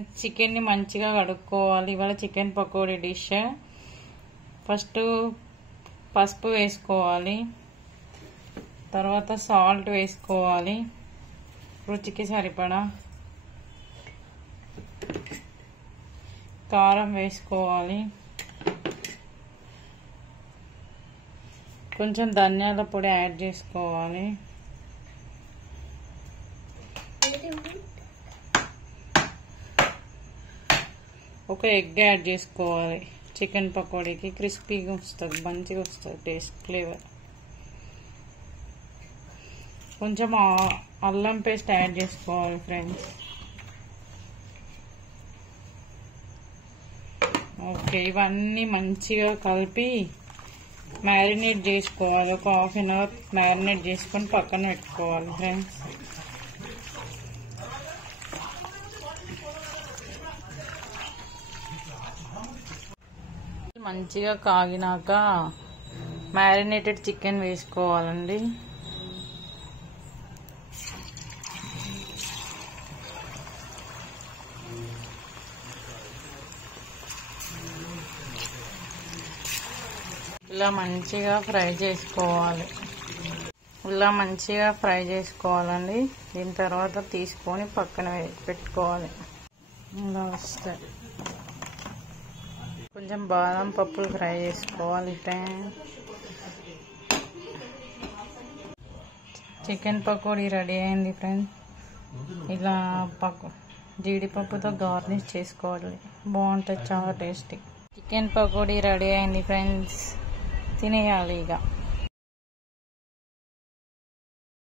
Friends, చికెన్ని మంచిగా కడుక్కోవాలి. ఇవాళ చికెన్ పకోడీ డిష్. ఫస్ట్ పసుపు వేసుకోవాలి, తర్వాత సాల్ట్ వేసుకోవాలి రుచికి సరిపడా, కారం వేసుకోవాలి, కొంచెం ధనియాల పొడి యాడ్ చేసుకోవాలి, ఒక ఎగ్ యాడ్ చేసుకోవాలి. చికెన్ పకోడీకి క్రిస్పీగా వస్తుంది, మంచిగా వస్తుంది టేస్ట్, ఫ్లేవర్. కొంచెం అల్లం పేస్ట్ యాడ్ చేసుకోవాలి ఫ్రెండ్స్. ఓకే, ఇవన్నీ మంచిగా కలిపి మ్యారినేట్ చేసుకోవాలి. ఒక హాఫ్ అన్ అవర్ మ్యారినేట్ చేసుకొని పక్కన పెట్టుకోవాలి ఫ్రెండ్స్. మంచిగా కాగినాక మ్యారినేటెడ్ చికెన్ వేసుకోవాలండి. ఇలా మంచిగా ఫ్రై చేసుకోవాలండి. దీని తర్వాత తీసుకొని పక్కన పెట్టుకోవాలి. ఇలా వస్తాయి. కొంచెం బాదం పప్పులు ఫ్రై చేసుకోవాలి. చికెన్ పకోడీ రెడీ అయింది ఫ్రెండ్స్. ఇలా జీడిపప్పుతో గార్నిష్ చేసుకోవాలి, బాగుంటుంది, చాలా టేస్టీ. చికెన్ పకోడీ రెడీ అయింది ఫ్రెండ్స్, తినేయాలి ఇక.